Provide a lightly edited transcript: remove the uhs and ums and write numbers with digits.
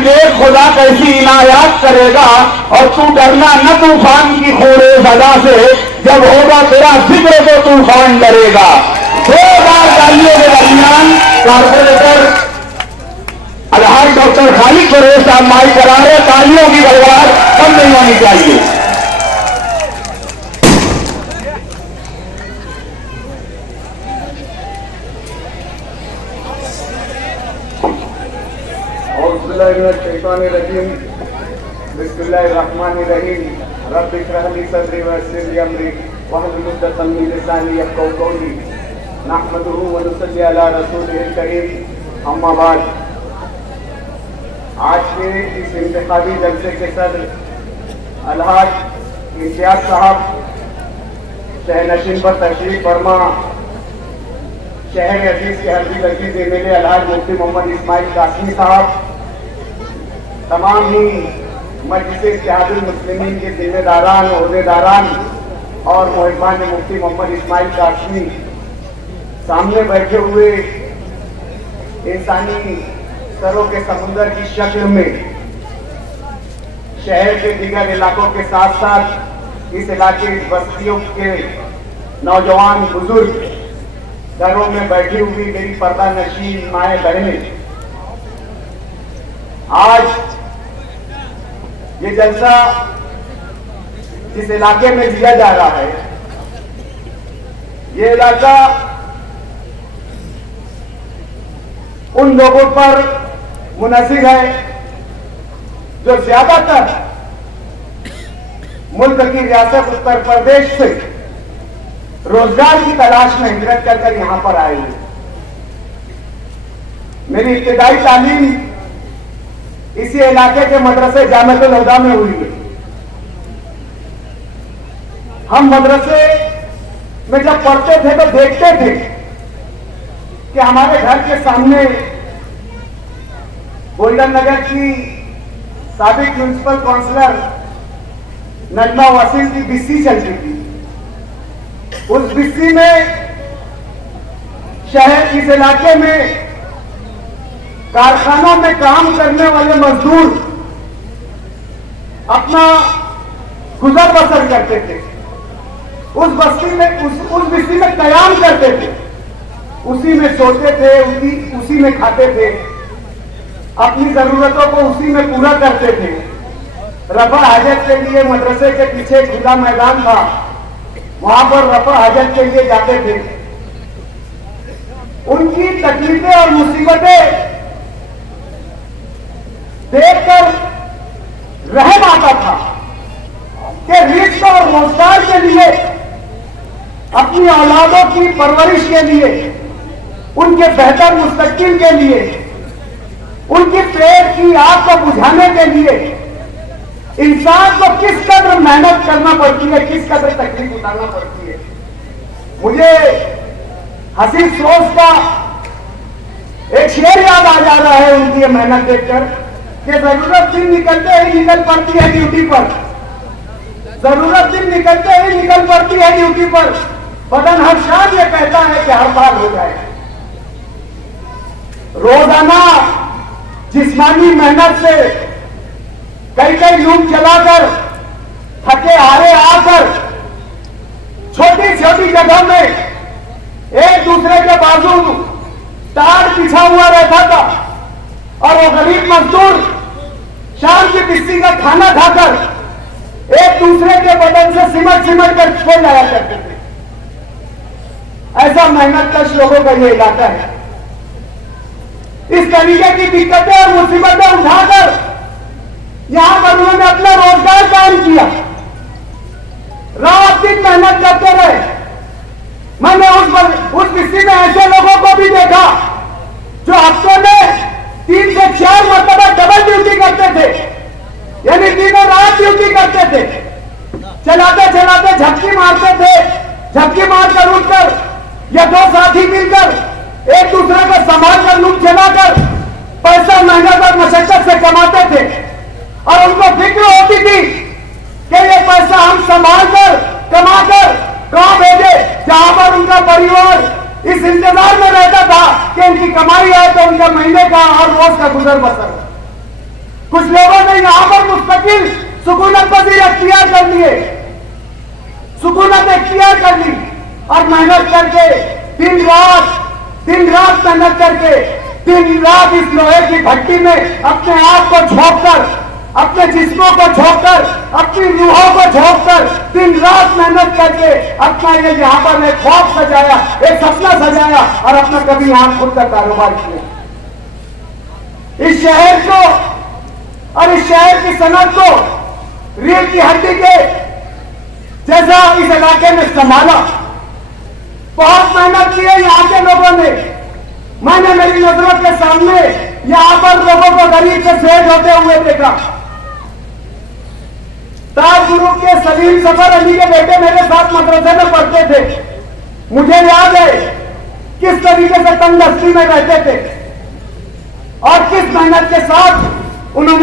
देख खुदा कैसी इनायत करेगा। और तू डरना न तूफान की खोरे सजा से, जब होगा तेरा जिक्र तो तूफान डरेगा। 2 बार गालियों के दरमियान corporator Alhaj doctor Khalid furrows साहब माइक करा रहे। तालियों की गड़गड़ाहट कम नहीं होनी चाहिए। बिस्मिल्लाहिर्रहमानिर्रहीम। रब्बि इश्रह ली सदरी वयस्सिर ली अमरी वहलुल उक़दतम मिन लिसानी यफ़क़हू क़ौली। नहमदुहु व नुसल्ली अला रसूलिहिल करीम। अम्मा बाद। आज के इस इंतखाबी जलसे के सदर अलहाज इम्तियाज साहब शहनशीन पर तशरीफ फरमा शहर अजीज के हल्दी लजीज एमएलए अलहाज मुफ्ती मोहम्मद इस्माइल कासमी साहब, तमाम ही मजलिस इत्तेहादुल मुस्लिमीन के जिम्मेदारान, ओहदेदारान और मुहिबान मुफ्ती मोहम्मद इस्माइल कासमी, सामने बैठे हुए इंसानी सरों के समुंदर की शक्ल में शहर के दीगर इलाकों के साथ साथ इस इलाके बस्तियों के नौजवान बुजुर्ग, घरों में बैठी हुई मेरी पर्दा नशीन माए बहनें, आज ये जलसा जिस इलाके में दिया जा रहा है, ये इलाका उन लोगों पर मुनहसिर है जो ज्यादातर मुल्क की रियासत उत्तर प्रदेश से रोजगार की तलाश में हिजरत कर यहां पर आए हैं। मेरी इब्तिदाई तालीम इसी इलाके के मदरसे जामिअतुल हुदा में हुई है। हम मदरसे में जब पढ़ते थे तो देखते थे कि हमारे घर के सामने गोल्डन नगर की साबिक म्युनिसिपल काउंसिलर नजमा वसीम की बिस्सी चलती थी। उस बिस्सी में शहर इस इलाके में कारखानों में काम करने वाले मजदूर अपना गुजर बसर करते थे। उस बस्ती में उस बिस्सी में कयाम करते थे, उसी में सोते थे, उसी में खाते थे, अपनी जरूरतों को उसी में पूरा करते थे। रफा हाजत के लिए मदरसे के पीछे खुला मैदान था, वहां पर रफा हाजत के लिए जाते थे। उनकी तकलीफें और मुसीबतें देखकर रहम आता था कि रिज़्क़ और रोजगार के लिए, अपनी औलादों की परवरिश के लिए, उनके बेहतर मुस्तक़बिल के लिए, उनकी पेट की आग को बुझाने के लिए इंसान को किस कदर मेहनत करना पड़ती है, किस कदर तकलीफ उठाना पड़ती है। मुझे हसीब सोच का एक शेर याद आ जा रहा है उनकी मेहनत देखकर कि जरूरत दिन निकलते ही निकल पड़ती है ड्यूटी पर, जरूरत दिन निकलते ही निकल पड़ती है ड्यूटी पर, बदन हर शाम ये कहता है कि हर बार हो जाए। रोजाना जिस्मानी मेहनत से कई लूट चलाकर थके हारे आकर छोटी छोटी जगह में एक दूसरे के बाजू तार बिछा हुआ रहता था और वो गरीब मजदूर शाम की बिस्सी का खाना खाकर एक दूसरे के बदन से सिमट कर सो जाया करते थे। ऐसा मेहनत कश लोगों का ये इलाका है। इस तरीके की दिक्कतें और मुसीबतें उठाकर यहां पर उन्होंने अपना रोजगार कायम किया, रात दिन मेहनत करते रहे। मैंने उस बिस्सी में ऐसे लोगों को भी देखा जो हफ्ते में 3 से 4 मरतबा डबल ड्यूटी करते थे, यानी दिनों रात ड्यूटी करते थे। चलाते चलाते झपकी मारते थे, झपकी मारकर उठकर या 2 साथी मिलकर एक दूसरे को संभाल कर लूट चलाकर पैसा मेहनत और मशक्कत से कमाते थे। और उनको फिक्र होती थी कि ये पैसा हम संभाल कर कमाकर गांव भेजे, जहां पर उनका परिवार इस इंतजार में रहता था कि इनकी कमाई है तो उनका महीने का और रोज का गुजर बसर। कुछ लोगों ने यहां पर मुस्तकिल सुकूनत पजीर अख्तियार कर लिए, सुकूनत अख्तियार कर ली और मेहनत करके दिन रात मेहनत करके दिन रात इस लोहे की भट्टी में अपने आप को झोंककर, अपने जिस्मों को झोंककर, अपनी रूहों को झोंककर दिन रात मेहनत करके अपना ये यहां पर एक ख्वाब सजाया, एक सपना सजाया और अपना कभी यहां खुद का कारोबार किया। इस शहर को और इस शहर की सनत को रीढ़ की हड्डी के जैसा इस इलाके में संभाला। बहुत मेहनत की है यहां के लोगों ने। मैंने मेरी नजरों के सामने यहां पर लोगों को गरीब से सेठ होते हुए देखा। ताज ग्रुप के सलीम सफर अली के बेटे मेरे साथ मदरसे में पढ़ते थे। मुझे याद है किस तरीके से तंग दस्ती में रहते थे और किस मेहनत के साथ उन्होंने